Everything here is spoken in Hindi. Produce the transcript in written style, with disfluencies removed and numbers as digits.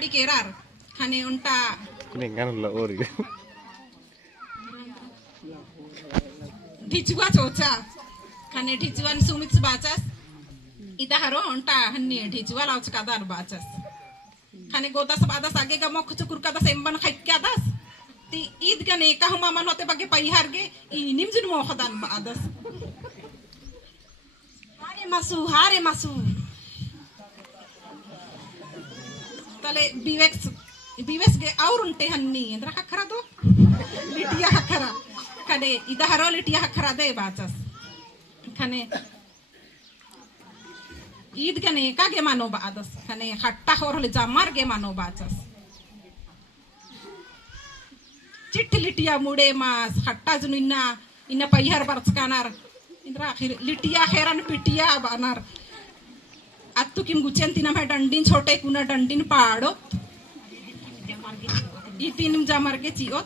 गाड़ी केरार खाने उनटा Kuningan lah ori. ढिचुआ चोचा खाने ढिचुआन सुमित बाचास इता हरो उनटा हन्नी ढिचुआ लाउच कादार बाचास खाने गोदास बादास आगे का मोख चुकुर कादास एम्बन खाइक्या दास ती ईद का नेका हुमा मन होते बागे पैहार गे इनिम जुन मोखदान बादास हारे मासू तले बिवेक्स गे और उनटे हन्नी इंद्रा हखरा दो लिटिया हखरा खाने इदा हरो लिटिया हखरा दे बाचास खाने ईद का नेका गे मानो बादस खाने हट्टा होरले जामार गे मानो बाचास चिट्ठी लिटिया मुड़े मास हट्टा जुन इन्ना पैहर बरचकानार इंद्रा लिटिया हेरन पिटिया बानार अत्तु किम गुचेन तिना में डंडीन छोटे कुना डंडीन पाड़ो इतिनिम जामार गे चिओ